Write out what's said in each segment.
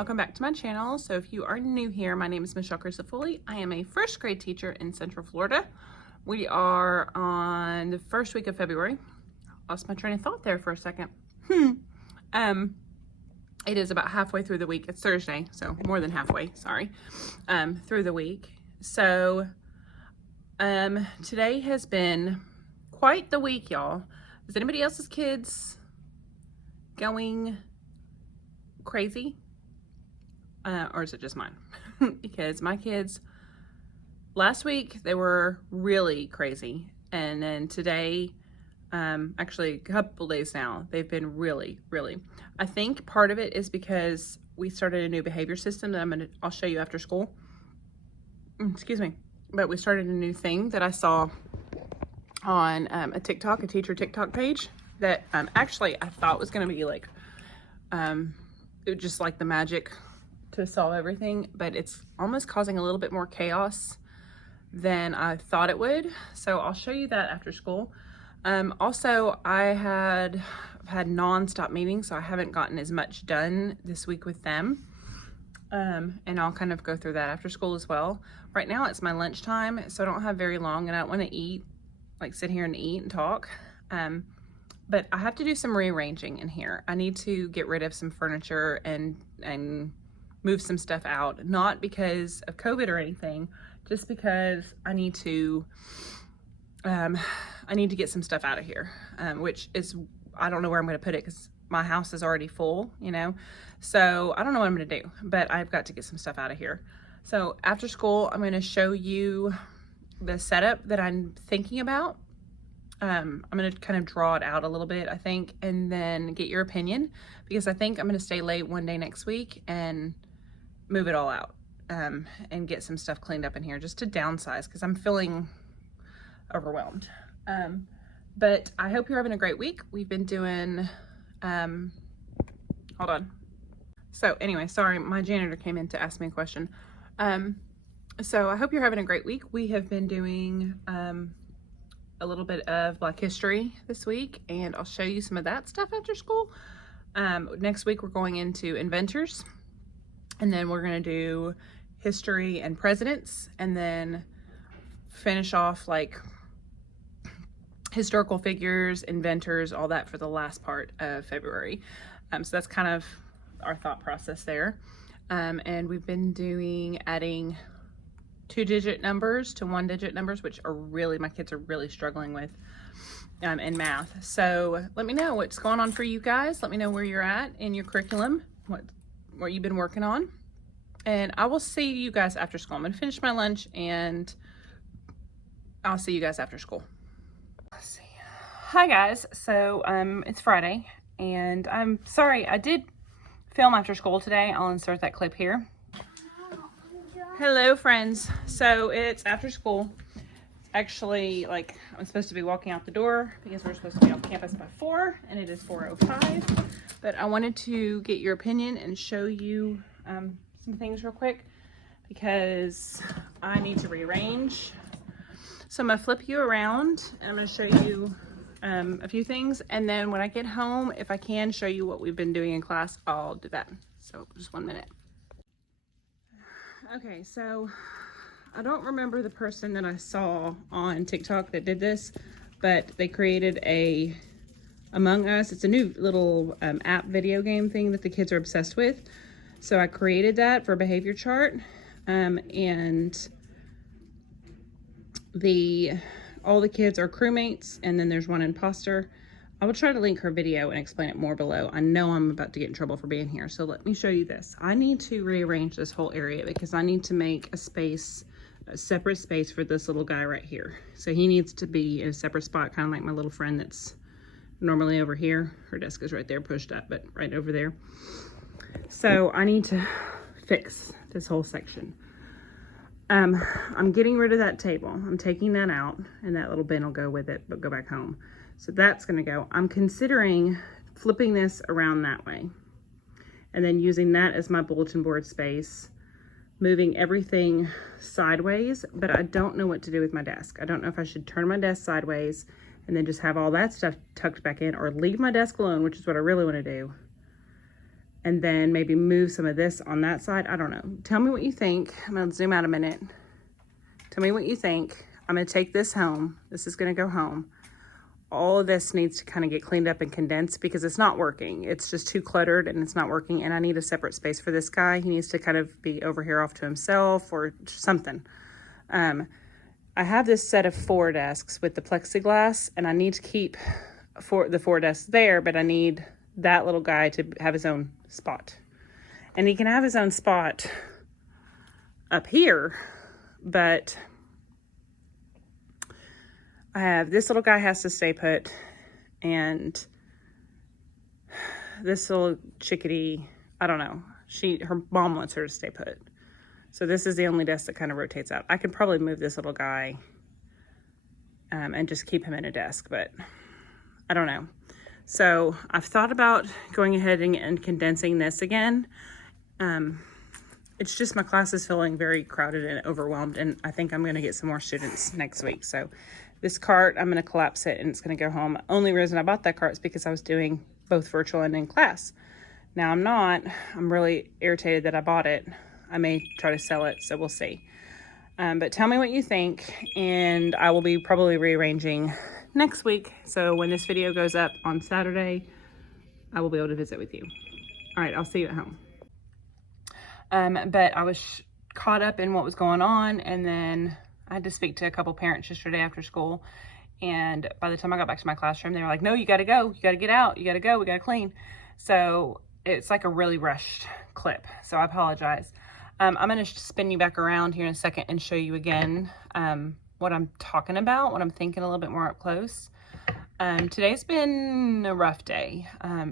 welcome back to my channel. So if you are new here, my name is Michelle Crisafulli. I am a first grade teacher in Central Florida. We are on the first week of February. Lost my train of thought there for a second. It is about halfway through the week. It's Thursday, so more than halfway, sorry, through the week. So today has been quite the week, y'all. Is anybody else's kids going crazy? Or is it just mine? Because my kids, last week, they were really crazy. And then today, actually a couple days now, they've been really. I think part of it is because we started a new behavior system that I'll show you after school. Excuse me. But we started a new thing that I saw on a teacher TikTok page that actually I thought was going to be like, it was just like the magic to solve everything, but it's almost causing a little bit more chaos than I thought it would. So I'll show you that after school. Also, I've had non-stop meetings, so I haven't gotten as much done this week with them. And I'll kind of go through that after school as well. Right now it's my lunchtime, so I don't have very long, and I don't want to eat, like sit here and eat and talk. But I have to do some rearranging in here. I need to get rid of some furniture and move some stuff out, not because of COVID or anything, just because I need to get some stuff out of here, which is, I don't know where I'm going to put it because my house is already full, you know, so I don't know what I'm going to do, but I've got to get some stuff out of here. So after school, I'm going to show you the setup that I'm thinking about. I'm going to kind of draw it out a little bit, I think, and then get your opinion, because I think I'm going to stay late one day next week and move it all out, and get some stuff cleaned up in here just to downsize, because I'm feeling overwhelmed. But I hope you're having a great week. We've been doing, hold on. So anyway, sorry, my janitor came in to ask me a question. So I hope you're having a great week. We have been doing a little bit of Black History this week, and I'll show you some of that stuff after school. Next week we're going into inventors, and then we're going to do history and presidents, and then finish off like historical figures, inventors, all that for the last part of February. So that's kind of our thought process there. And we've been adding 2-digit numbers to 1-digit numbers, which are really, my kids are really struggling with in math. So let me know what's going on for you guys. Let me know where you're at in your curriculum, what you've been working on. And I will see you guys after school. I'm going to finish my lunch and I'll see you guys after school. Let's see. Hi guys. So it's Friday, and I'm sorry, I did film after school today. I'll insert that clip here. Hello friends. So it's after school. Actually, like, I'm supposed to be walking out the door because we're supposed to be off campus by 4, and it is 4:05. But I wanted to get your opinion and show you some things real quick, because I need to rearrange. So I'm gonna flip you around and I'm gonna show you a few things, and then when I get home, if I can show you what we've been doing in class, I'll do that. So just 1 minute. Okay, so I don't remember the person that I saw on TikTok that did this, but they created a Among Us. It's a new little app video game thing that the kids are obsessed with. So I created that for a behavior chart, and all the kids are crewmates, and then there's one imposter. I will try to link her video and explain it more below. I know I'm about to get in trouble for being here, so let me show you this. I need to rearrange this whole area because I need to make a separate space for this little guy right here. So he needs to be in a separate spot, kind of like my little friend that's normally over here. Her desk is right there pushed up, but right over there. So I need to fix this whole section. I'm getting rid of that table. I'm taking that out, and that little bin will go with it, but go back home. So that's gonna go. I'm considering flipping this around that way, and then using that as my bulletin board space, moving everything sideways, but I don't know what to do with my desk. I don't know if I should turn my desk sideways and then just have all that stuff tucked back in, or leave my desk alone, which is what I really wanna do, and then maybe move some of this on that side. I don't know. Tell me what you think. I'm gonna zoom out a minute. Tell me what you think. I'm gonna take this home. This is gonna go home. All of this needs to kind of get cleaned up and condensed because it's not working. It's just too cluttered and it's not working, and I need a separate space for this guy. He needs to kind of be over here off to himself or something. I have this set of 4 desks with the plexiglass, and I need to keep the 4 desks there, but I need that little guy to have his own spot. And he can have his own spot up here, but I have this little guy has to stay put, and this little chickadee, I don't know, her mom wants her to stay put. So this is the only desk that kind of rotates out. I could probably move this little guy and just keep him in a desk, but I don't know. So I've thought about going ahead and condensing this again. It's just my class is feeling very crowded and overwhelmed, and I think I'm gonna get some more students next week. So this cart, I'm gonna collapse it and it's gonna go home. Only reason I bought that cart is because I was doing both virtual and in class. Now I'm not. I'm really irritated that I bought it. I may try to sell it, so we'll see. But tell me what you think, and I will be probably rearranging next week. So when this video goes up on Saturday, I will be able to visit with you. All right, I'll see you at home. But I was caught up in what was going on, and then I had to speak to a couple parents yesterday after school. And by the time I got back to my classroom, they were like, no, you got to go. You got to get out. You got to go. We got to clean. So it's like a really rushed clip. So I apologize. I'm going to spin you back around here in a second and show you again what I'm talking about, what I'm thinking a little bit more up close. Today's been a rough day. I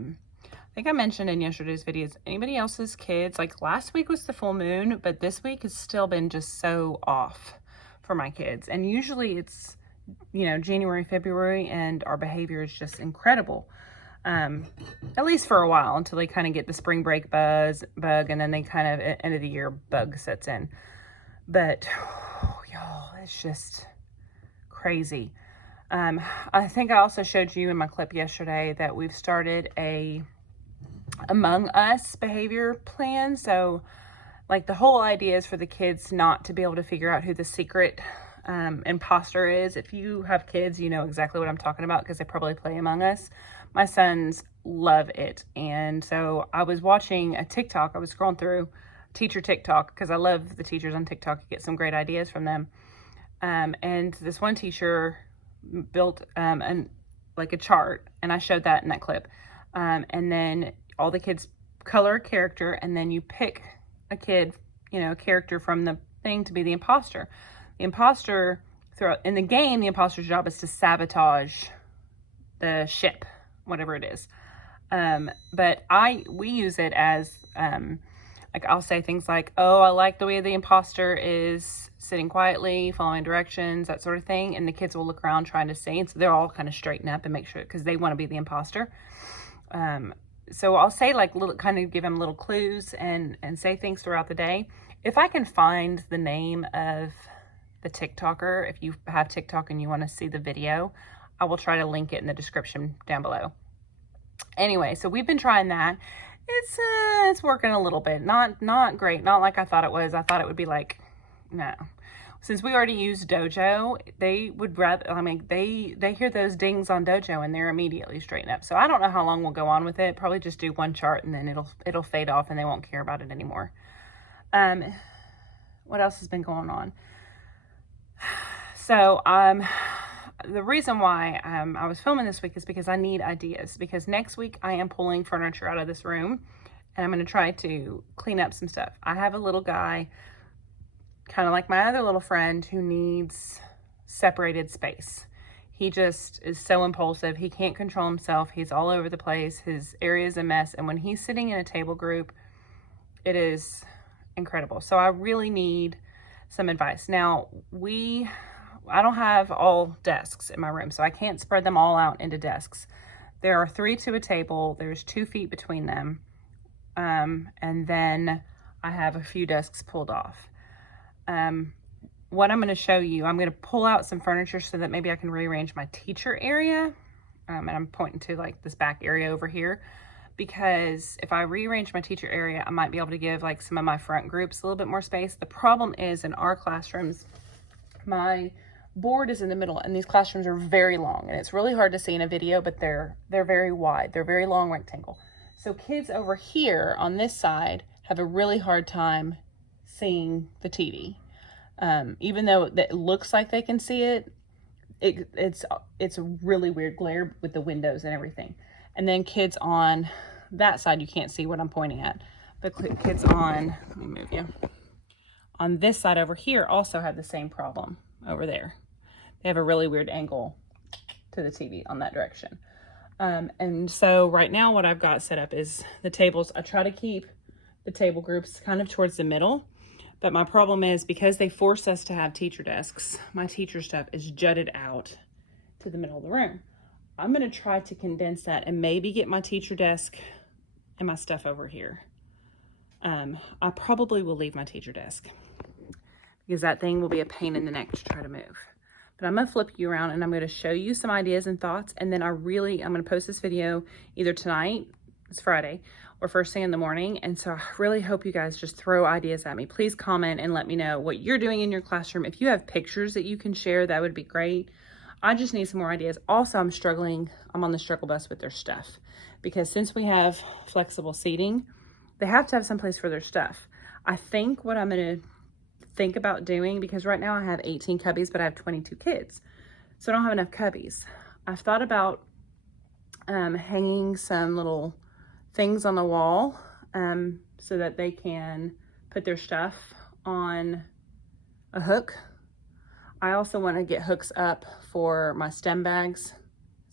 think I mentioned in yesterday's videos, anybody else's kids, like last week was the full moon, but this week has still been just so off for my kids. And usually it's, you know, January, February, and our behavior is just incredible. At least for a while, until they kind of get the spring break bug, and then they kind of end of the year bug sets in. But y'all, it's just crazy. I think I also showed you in my clip yesterday that we've started a Among Us behavior plan. So like the whole idea is for the kids not to be able to figure out who the secret imposter is. If you have kids, you know exactly what I'm talking about because they probably play Among Us. My sons love it. And so I was watching a TikTok. I was scrolling through teacher TikTok because I love the teachers on TikTok. You get some great ideas from them. And this one teacher built like a chart, and I showed that in that clip. And then all the kids color a character, and then you pick a kid, you know, a character from the thing to be the imposter. The imposter, in the game, the imposter's job is to sabotage the ship, whatever it is. But we use it as, like I'll say things like, oh, I like the way the imposter is sitting quietly, following directions, that sort of thing. And the kids will look around trying to see. And so they're all kind of straighten up and make sure, because they want to be the imposter. So I'll say like kind of give them little clues and say things throughout the day. If I can find the name of the TikToker, if you have TikTok and you want to see the video, I will try to link it in the description down below. Anyway, so we've been trying that. It's working a little bit. Not great. Not like I thought it was. I thought it would be like, no. Since we already use Dojo, they would rather, I mean, they hear those dings on Dojo and they're immediately straighten up. So I don't know how long we'll go on with it. Probably just do one chart and then it'll fade off and they won't care about it anymore. What else has been going on? So, the reason why I was filming this week is because I need ideas. Because next week I am pulling furniture out of this room and I'm going to try to clean up some stuff. I have a little guy, kind of like my other little friend, who needs separated space. He just is so impulsive. He can't control himself. He's all over the place. His area is a mess. And when he's sitting in a table group, it is incredible. So I really need some advice. Now, I don't have all desks in my room, so I can't spread them all out into desks. There are 3 to a table. There's 2 feet between them. And then I have a few desks pulled off. What I'm going to show you, I'm going to pull out some furniture so that maybe I can rearrange my teacher area. And I'm pointing to like this back area over here. because if I rearrange my teacher area, I might be able to give like some of my front groups a little bit more space. The problem is in our classrooms, my board is in the middle and these classrooms are very long, and it's really hard to see in a video, but they're very wide. They're very long rectangle. So kids over here on this side have a really hard time seeing the TV. Even though it looks like they can see it, it's a really weird glare with the windows and everything. And then kids on that side, you can't see what I'm pointing at, but kids on, let me move you, on this side over here also have the same problem over there. They have a really weird angle to the TV on that direction. And so right now what I've got set up is the tables. I try to keep the table groups kind of towards the middle, but my problem is because they force us to have teacher desks, my teacher stuff is jutted out to the middle of the room. I'm going to try to condense that and maybe get my teacher desk and my stuff over here. I probably will leave my teacher desk because that thing will be a pain in the neck to try to move. But I'm going to flip you around and I'm going to show you some ideas and thoughts. And then I'm going to post this video either tonight, it's Friday, or first thing in the morning. And so I really hope you guys just throw ideas at me. Please comment and let me know what you're doing in your classroom. If you have pictures that you can share, that would be great. I just need some more ideas. Also, I'm on the struggle bus with their stuff because since we have flexible seating, they have to have some place for their stuff. I think what I'm going to think about doing, because right now I have 18 cubbies, but I have 22 kids. So I don't have enough cubbies. I've thought about hanging some little things on the wall so that they can put their stuff on a hook. I also want to get hooks up for my STEM bags.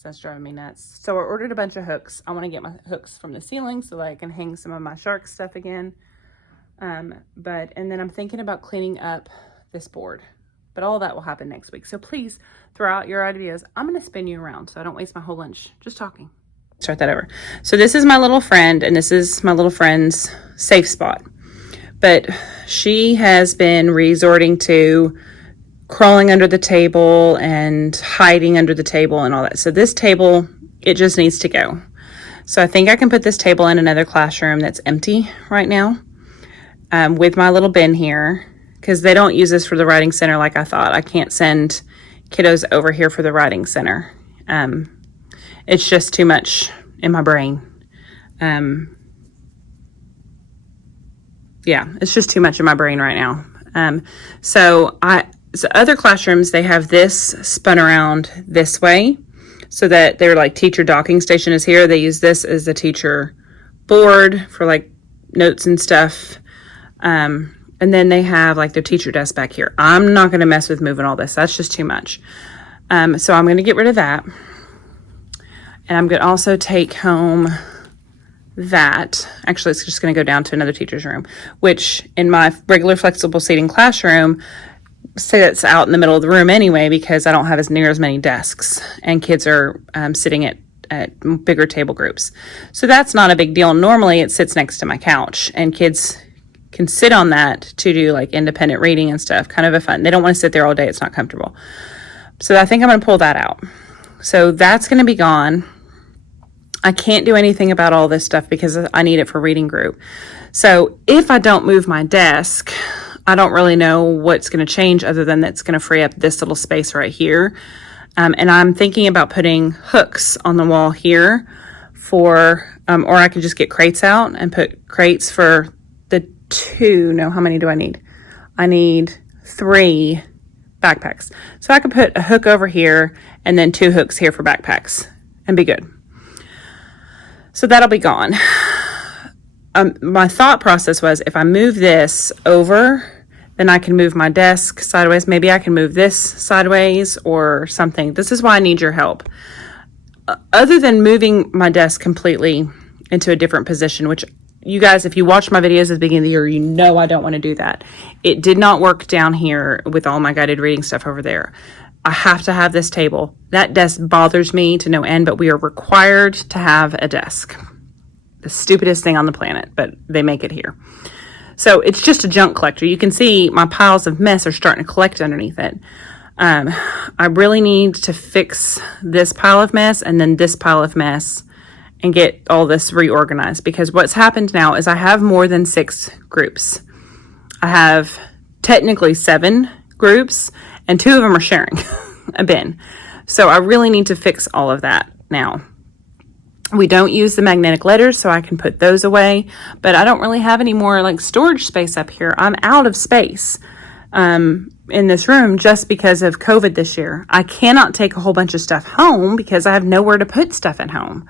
That's driving me nuts. So I ordered a bunch of hooks. I want to get my hooks from the ceiling so that I can hang some of my shark stuff again. And then I'm thinking about cleaning up this board, but all that will happen next week. So please throw out your ideas. I'm going to spin you around so I don't waste my whole lunch just talking. Start that over. So this is my little friend, and this is my little friend's safe spot, but she has been resorting to crawling under the table and hiding under the table and all that. So this table, it just needs to go. So I think I can put this table in another classroom that's empty right now with my little bin here, because they don't use this for the writing center like I thought. I can't send kiddos over here for the writing center. It's just too much in my brain. Yeah, it's just too much in my brain right now. So other classrooms, they have this spun around this way so that they're like teacher docking station is here. They use this as the teacher board for like notes and stuff. And then they have like their teacher desk back here. I'm not going to mess with moving all this. That's just too much. So I'm going to get rid of that. And I'm going to also take home that. Actually, it's just going to go down to another teacher's room, which in my regular flexible seating classroom sits out in the middle of the room anyway, because I don't have as near as many desks and kids are sitting at bigger table groups. So that's not a big deal. Normally it sits next to my couch and kids can sit on that to do like independent reading and stuff. Kind of a fun. They don't want to sit there all day. It's not comfortable. So I think I'm going to pull that out. So that's going to be gone. I can't do anything about all this stuff because I need it for reading group. So if I don't move my desk, I don't really know what's going to change other than that's going to free up this little space right here. And I'm thinking about putting hooks on the wall here for, or I could just get crates out and put crates for the how many do I need? I need 3 backpacks. So I could put a hook over here and then 2 hooks here for backpacks and be good. So that'll be gone. My thought process was if I move this over, then I can move my desk sideways. Maybe I can move this sideways or something. This is why I need your help. Other than moving my desk completely into a different position, which you guys, if you watched my videos at the beginning of the year, you know I don't want to do that. It did not work down here with all my guided reading stuff over there. I have to have this table. That desk bothers me to no end, but we are required to have a desk. The stupidest thing on the planet, but they make it here. So it's just a junk collector. You can see my piles of mess are starting to collect underneath it. I really need to fix this pile of mess and then this pile of mess and get all this reorganized, because what's happened now is I have more than 6 groups. I have technically 7 groups, and 2 of them are sharing a bin. So I really need to fix all of that now. We don't use the magnetic letters, so I can put those away, but I don't really have any more like storage space up here. I'm out of space in this room just because of COVID this year. I cannot take a whole bunch of stuff home because I have nowhere to put stuff at home.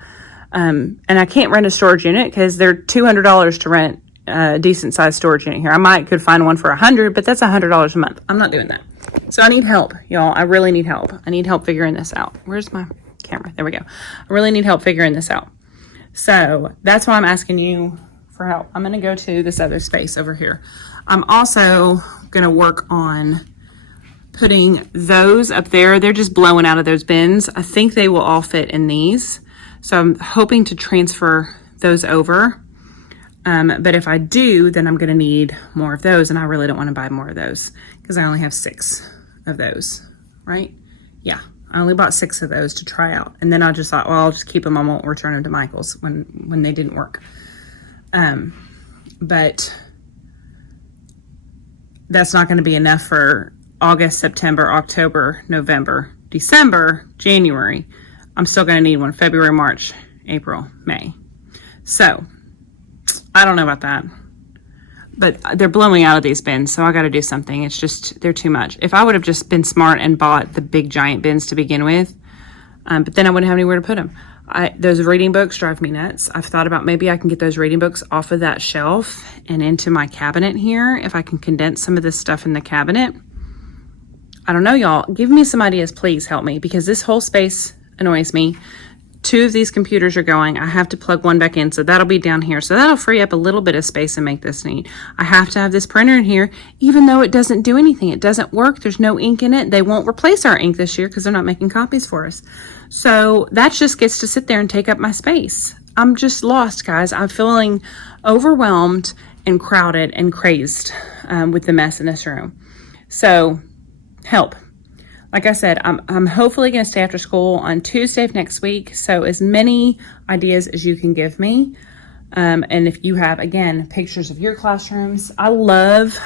And I can't rent a storage unit because they're $200 to rent a decent sized storage unit here. I could find one for $100, but that's $100 a month. I'm not doing that. So I need help, y'all. I really need help. I need help figuring this out. Where's my camera? There we go. I really need help figuring this out. So that's why I'm asking you for help. I'm going to go to this other space over here. I'm also going to work on putting those up there. They're just blowing out of those bins. I think they will all fit in these. So I'm hoping to transfer those over. But if I do, then I'm going to need more of those, and I really don't want to buy more of those because I only have 6 of those, right? Yeah, I only bought 6 of those to try out, and then I just thought, well, I'll just keep them. I won't return them to Michael's when they didn't work. But that's not going to be enough for August, September, October, November, December, January. I'm still going to need one February, March, April, May. So I don't know about that, but they're blowing out of these bins, so I got to do something. It's just, they're too much. If I would have just been smart and bought the big giant bins to begin with, but then I wouldn't have anywhere to put them. Those reading books drive me nuts. I've thought about maybe I can get those reading books off of that shelf and into my cabinet here, if I can condense some of this stuff in the cabinet. I don't know, y'all. Give me some ideas, please help me, because this whole space annoys me. 2 of these computers are going. I have to plug one back in, so that'll be down here. So that'll free up a little bit of space and make this neat. I have to have this printer in here, even though it doesn't do anything. It doesn't work. There's no ink in it. They won't replace our ink this year because they're not making copies for us. So that just gets to sit there and take up my space. I'm just lost, guys. I'm feeling overwhelmed and crowded and crazed with the mess in this room. So help. Like I said, I'm hopefully going to stay after school on Tuesday of next week. So as many ideas as you can give me. And if you have, again, pictures of your classrooms, I love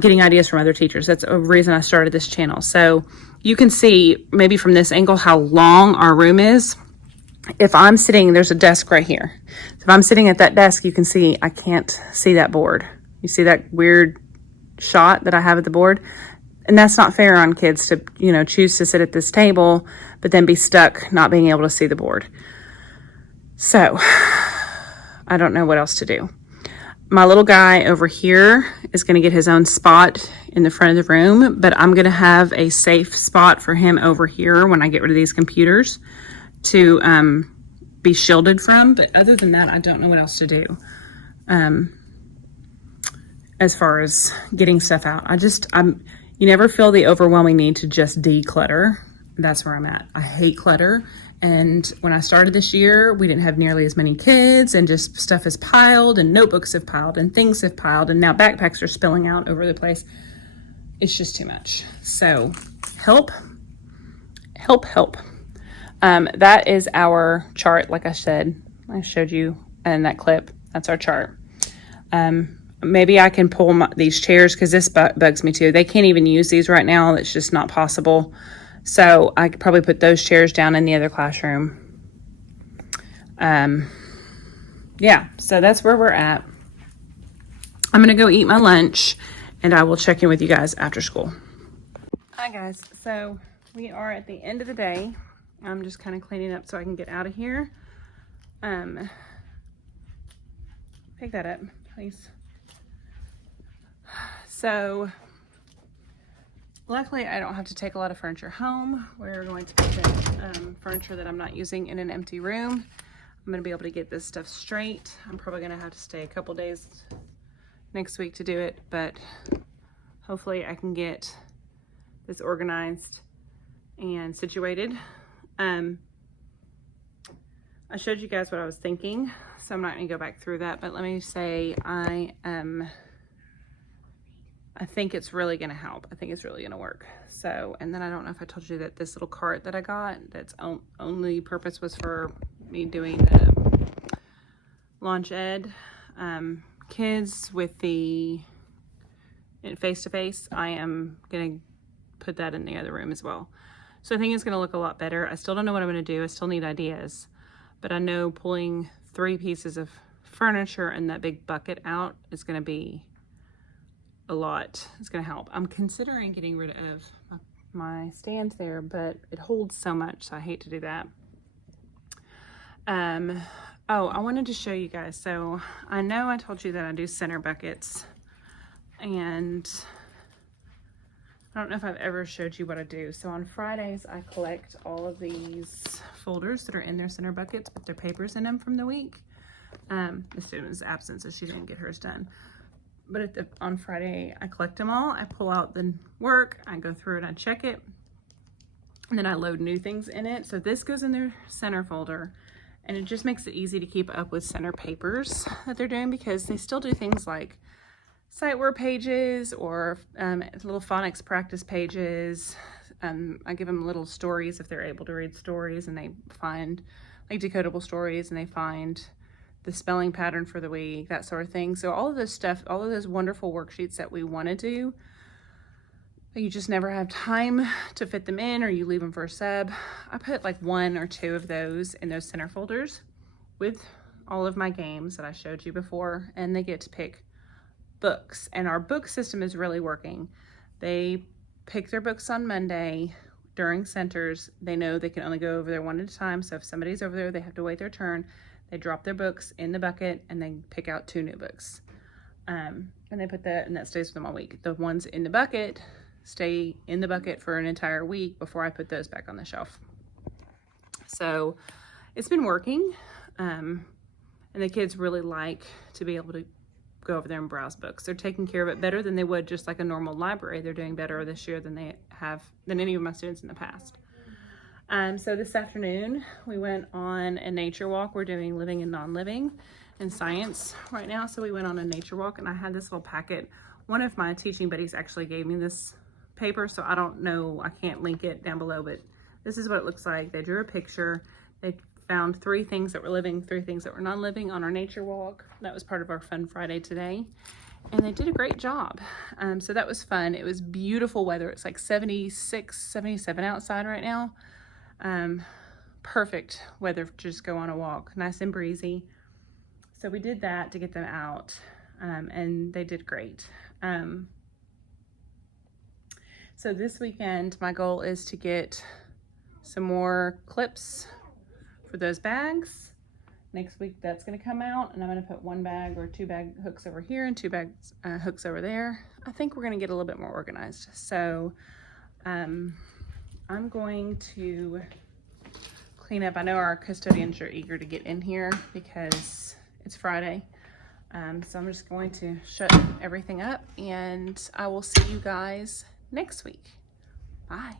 getting ideas from other teachers. That's a reason I started this channel. So you can see maybe from this angle how long our room is. If I'm sitting, there's a desk right here. So if I'm sitting at that desk, you can see I can't see that board. You see that weird shot that I have at the board? And that's not fair on kids to, choose to sit at this table, but then be stuck not being able to see the board. So I don't know what else to do. My little guy over here is going to get his own spot in the front of the room, but I'm going to have a safe spot for him over here when I get rid of these computers to be shielded from. But other than that, I don't know what else to do as far as getting stuff out. You never feel the overwhelming need to just declutter. That's where I'm at. I hate clutter. And when I started this year, we didn't have nearly as many kids, and just stuff is piled, and notebooks have piled, and things have piled, and now backpacks are spilling out over the place. It's just too much. So help, help, help. That is our chart. Like I said, I showed you in that clip. That's our chart. Maybe I can pull these chairs, because this bugs me too. They can't even use these right now. It's just not possible. So I could probably put those chairs down in the other classroom. Yeah, so that's where we're at. I'm going to go eat my lunch, and I will check in with you guys after school. Hi guys, so we are at the end of the day. I'm just kind of cleaning up so I can get out of here. Pick that up, please. So luckily I don't have to take a lot of furniture home. We're going to put furniture that I'm not using in an empty room. I'm going to be able to get this stuff straight. I'm probably going to have to stay a couple days next week to do it, but hopefully I can get this organized and situated. I showed you guys what I was thinking, so I'm not going to go back through that, but let me say I am I think it's really going to help. I think it's really going to work. So, and then I don't know if I told you that this little cart that I got, that's only purpose was for me doing the launch ed kids with the face-to-face. I am going to put that in the other room as well. So I think it's going to look a lot better. I still don't know what I'm going to do. I still need ideas, but I know pulling 3 pieces of furniture and that big bucket out is going to be a lot. It's going to help. I'm considering getting rid of my stand there, but it holds so much, so I hate to do that. Oh, I wanted to show you guys. So I know I told you that I do center buckets, and I don't know if I've ever showed you what I do. So on Fridays, I collect all of these folders that are in their center buckets with their papers in them from the week. The student was absent, so she didn't get hers done. But on Friday, I collect them all. I pull out the work, I go through it, I check it, and then I load new things in it. So this goes in their center folder, and it just makes it easy to keep up with center papers that they're doing, because they still do things like sight word pages or little phonics practice pages. I give them little stories if they're able to read stories, and they find like decodable stories, and they find the spelling pattern for the week, that sort of thing. So all of this stuff, all of those wonderful worksheets that we want to do, you just never have time to fit them in, or you leave them for a sub. I put like 1 or 2 of those in those center folders with all of my games that I showed you before, and they get to pick books. And our book system is really working. They pick their books on Monday during centers. They know they can only go over there 1 at a time. So if somebody's over there, they have to wait their turn. They drop their books in the bucket and they pick out 2 new books. And they put that, and that stays with them all week. The ones in the bucket stay in the bucket for an entire week before I put those back on the shelf. So it's been working. And the kids really like to be able to go over there and browse books. They're taking care of it better than they would just like a normal library. They're doing better this year than any of my students in the past. So this afternoon we went on a nature walk. We're doing living and non-living and science right now. So we went on a nature walk, and I had this little packet. One of my teaching buddies actually gave me this paper, so I don't know, I can't link it down below, but this is what it looks like. They drew a picture. They found 3 things that were living, 3 things that were non-living on our nature walk. That was part of our Fun Friday today, and they did a great job. So that was fun. It was beautiful weather. It's like 76, 77 outside right now. Perfect weather to just go on a walk, nice and breezy. So we did that to get them out, and they did great. So this weekend, my goal is to get some more clips for those bags. Next week that's going to come out, and I'm going to put 1 bag or 2 bag hooks over here and 2 bags hooks over there. I think we're going to get a little bit more organized. So I'm going to clean up. I know our custodians are eager to get in here because it's Friday. So I'm just going to shut everything up, and I will see you guys next week. Bye.